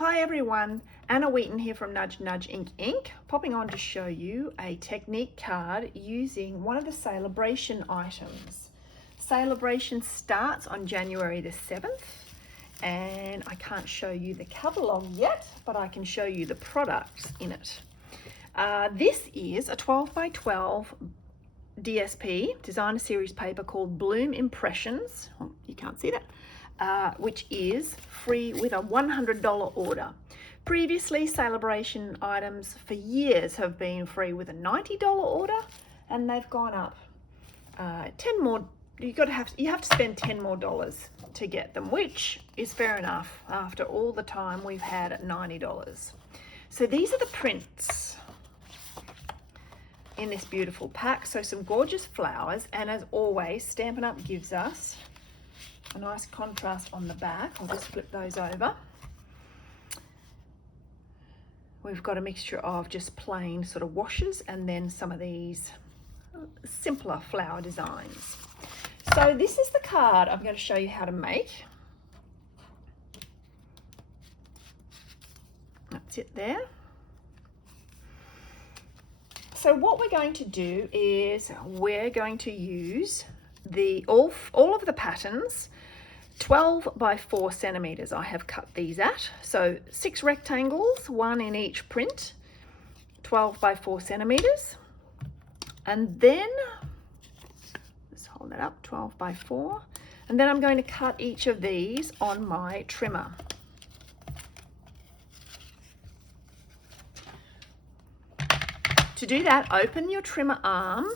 Hi everyone, Anna Wheaton here from Nudge Nudge Ink, popping on to show you a technique card using one of the Sale-a Bration items. Sale-a Bration starts on January the 7th, and I can't show you the catalogue yet, but I can show you the products in it. This is a 12 by 12 DSP, designer series paper called Bloom Impressions. Oh, you can't see that. Which is free with a $100 order. Previously, Sale-a Bration items for years have been free with a $90 order, and they've gone up 10 more. You have to spend $10 more to get them, which is fair enough after all the time we've had at $90. So these are the prints in this beautiful pack. So some gorgeous flowers, and as always, Stampin' Up gives us a nice contrast on the back. I'll just flip those over. We've got a mixture of just plain sort of washes and then some of these simpler flower designs. So this is the card I'm going to show you how to make. That's it there. So what we're going to do is we're going to use all of the patterns. 12 by 4 centimeters I have cut these at. So 6 rectangles, 1 in each print, 12 by 4 centimeters. And then, let's hold that up, 12 by 4. And then I'm going to cut each of these on my trimmer. To do that, open your trimmer arm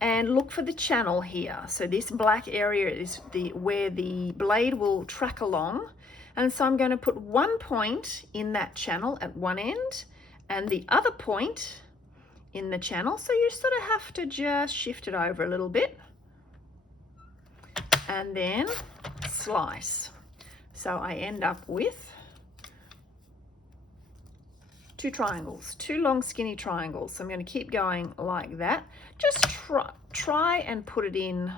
and look for the channel here. So this black area is where the blade will track along. And so I'm going to put one point in that channel at one end and the other point in the channel. So you sort of have to just shift it over a little bit and then slice. So I end up with 2 triangles, 2 long skinny triangles. So I'm going to keep going like that. Just try and put it in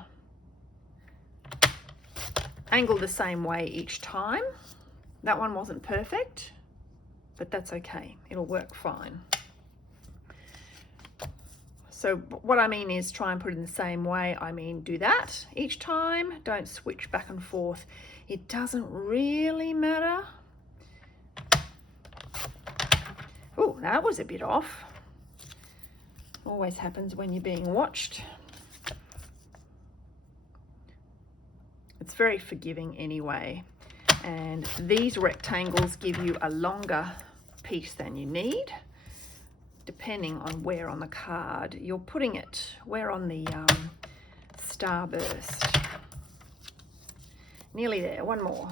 angled the same way each time. That one wasn't perfect, but that's okay. It'll work fine. So what I mean is try and put it in the same way. I mean do that each time. Don't switch back and forth. It doesn't really matter. Oh, that was a bit off. Always happens when you're being watched. It's very forgiving anyway. And these rectangles give you a longer piece than you need, depending on where on the card you're putting it. Where on the Starburst. Nearly there, one more.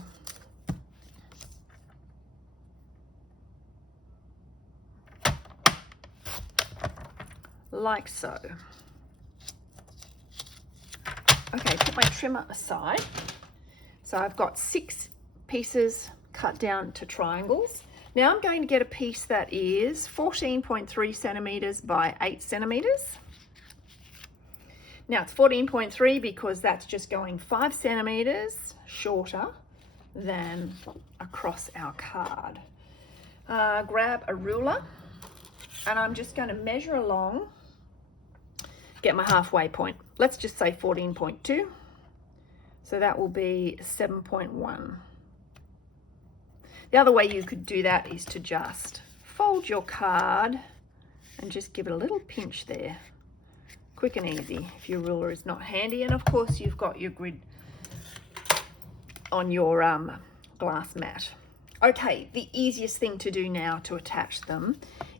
Like so. Okay, put my trimmer aside. So I've got 6 pieces cut down to triangles. Now I'm going to get a piece that is 14.3 centimeters by 8 centimeters. Now it's 14.3 because that's just going 5 centimeters shorter than across our card. Grab a ruler and I'm just going to measure along. Get my halfway point. Let's just say 14.2. So that will be 7.1. The other way you could do that is to just fold your card and just give it a little pinch there. Quick and easy if your ruler is not handy. And of course you've got your grid on your glass mat. Okay, the easiest thing to do now to attach them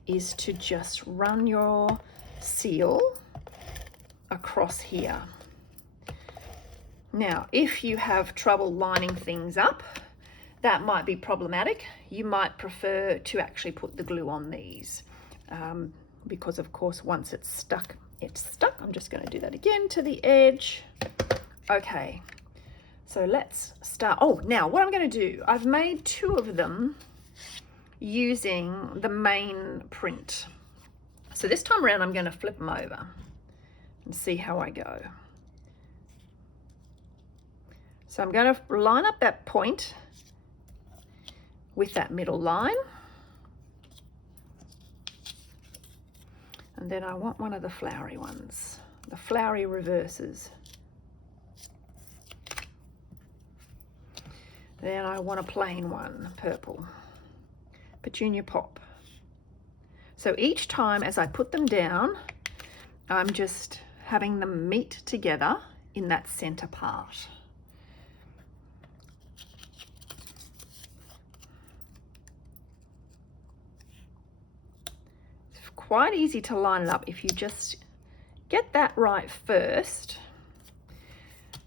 is to just run your seal across here. Now, if you have trouble lining things up, that might be problematic. You might prefer to actually put the glue on these because of course once it's stuck, it's stuck. I'm just going to do that again to the edge. Okay, so let's start. Oh, now what I'm going to do, I've made 2 of them using the main print. So this time around I'm going to flip them over and see how I go. So I'm going to line up that point with that middle line. And then I want one of the flowery ones, the flowery reverses. Then I want a plain one, purple, petunia pop. So each time as I put them down, I'm just having them meet together in that center part. It's quite easy to line it up if you just get that right first.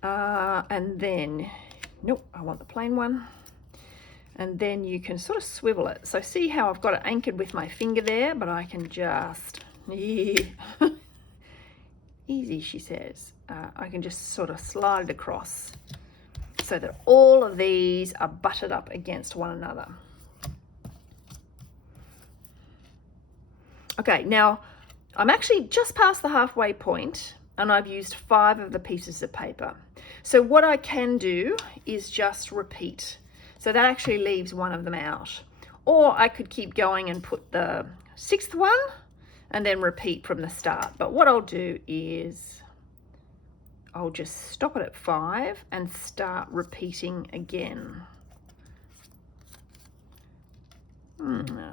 And then, nope, I want the plain one. And then you can sort of swivel it. So see how I've got it anchored with my finger there, but I can just, yeah. Easy, she says. I can just sort of slide it across so that all of these are butted up against one another. Okay, now I'm actually just past the halfway point and I've used 5 of the pieces of paper. So what I can do is just repeat. So that actually leaves one of them out. Or I could keep going and put the 6th one and then repeat from the start. But what I'll do is I'll just stop it at 5 and start repeating again. So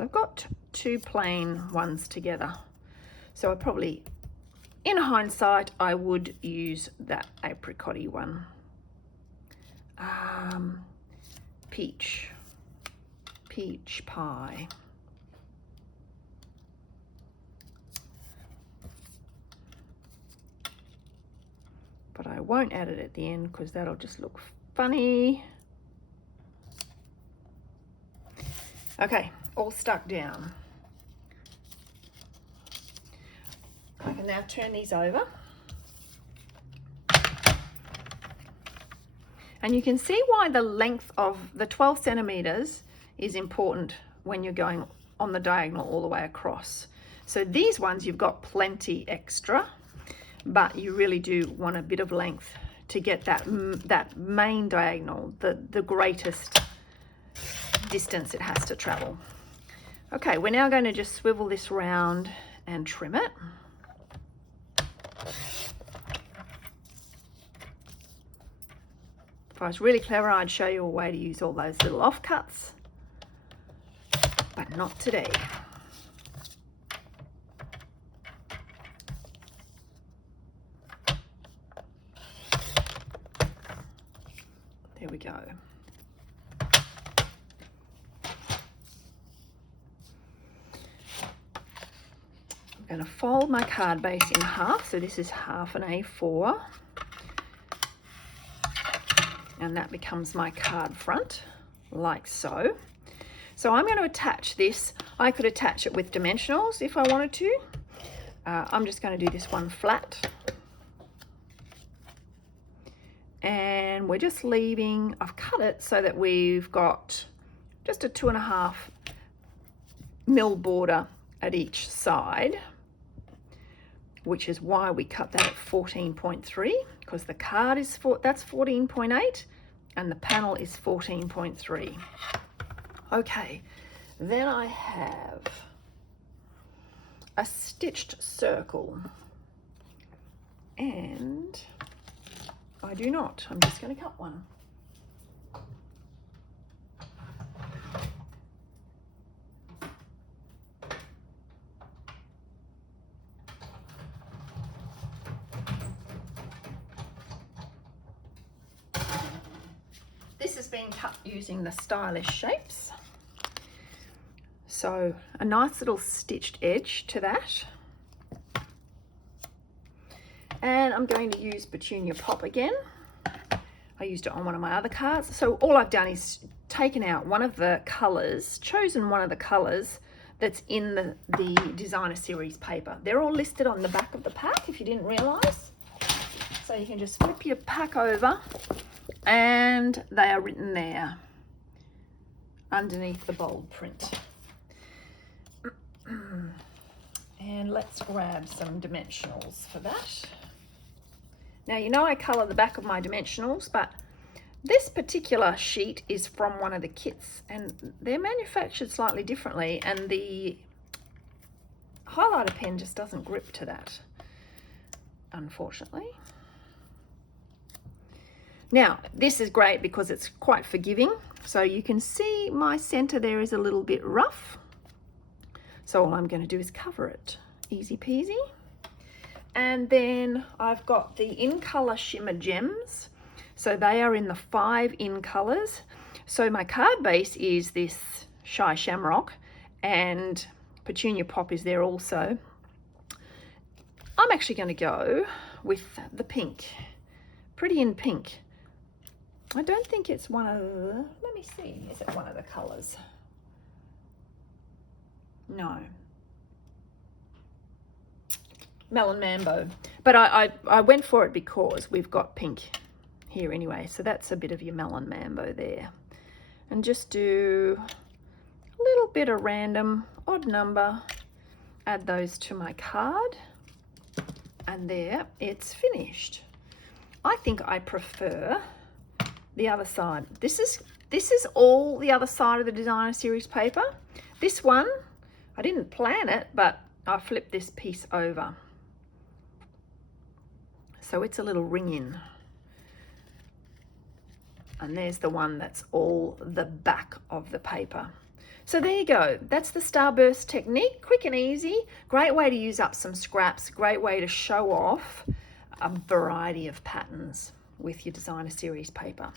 I've got 2 plain ones together. So I probably, in hindsight, I would use that apricot-y one. Peach pie. But I won't add it at the end because that'll just look funny. Okay, all stuck down. I can now turn these over. And you can see why the length of the 12 centimeters is important when you're going on the diagonal all the way across. So these ones you've got plenty extra, but you really do want a bit of length to get that main diagonal, the greatest distance it has to travel. Okay, we're now going to just swivel this round and trim it. If I was really clever, I'd show you a way to use all those little offcuts, but not today. There we go. I'm going to fold my card base in half, so this is half an A4. And that becomes my card front, like so. So I'm going to attach this. I could attach it with dimensionals if I wanted to. I'm just going to do this one flat. And we're just leaving, I've cut it so that we've got just a 2.5 mil border at each side, which is why we cut that at 14.3, because the card is that's 14.8 and the panel is 14.3. Okay, then I have a stitched circle, and I do not. I'm just going to cut one. This is being cut using the stylish shapes. So a nice little stitched edge to that. And I'm going to use Petunia Pop again. I used it on one of my other cards. So all I've done is taken out one of the colours, chosen one of the colours that's in the designer series paper. They're all listed on the back of the pack if you didn't realise. So you can just flip your pack over and they are written there underneath the bold print. And let's grab some dimensionals for that. Now, you know I colour the back of my dimensionals, but This particular sheet is from one of the kits, and they're manufactured slightly differently, and the highlighter pen just doesn't grip to that, unfortunately. Now, this is great because it's quite forgiving. So you can see my center there is a little bit rough. So all I'm going to do is cover it. Easy peasy. And then I've got the In Color Shimmer Gems. So they are in the 5 in colors. So my card base is this Shy Shamrock, and Petunia Pop is there also. I'm actually going to go with the pink. Pretty in Pink. I don't think it's one of the, let me see, is it one of the colors? No. Melon Mambo. But I went for it because we've got pink here anyway. So that's a bit of your Melon Mambo there. And just do a little bit of random odd number. Add those to my card. And there, it's finished. I think I prefer the other side. This is all the other side of the designer series paper. This one, I didn't plan it, but I flipped this piece over. So it's a little ring in. And there's the one that's all the back of the paper. So there you go. That's the Starburst Technique. Quick and easy. Great way to use up some scraps. Great way to show off a variety of patterns with your designer series paper.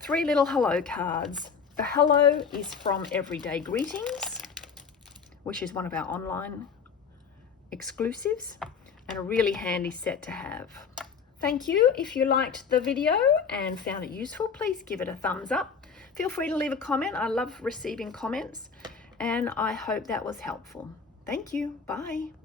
3 little hello cards. The hello is from Everyday Greetings, which is one of our online exclusives, and a really handy set to have. Thank you. If you liked the video and found it useful, please give it a thumbs up. Feel free to leave a comment. I love receiving comments, and I hope that was helpful. Thank you. Bye.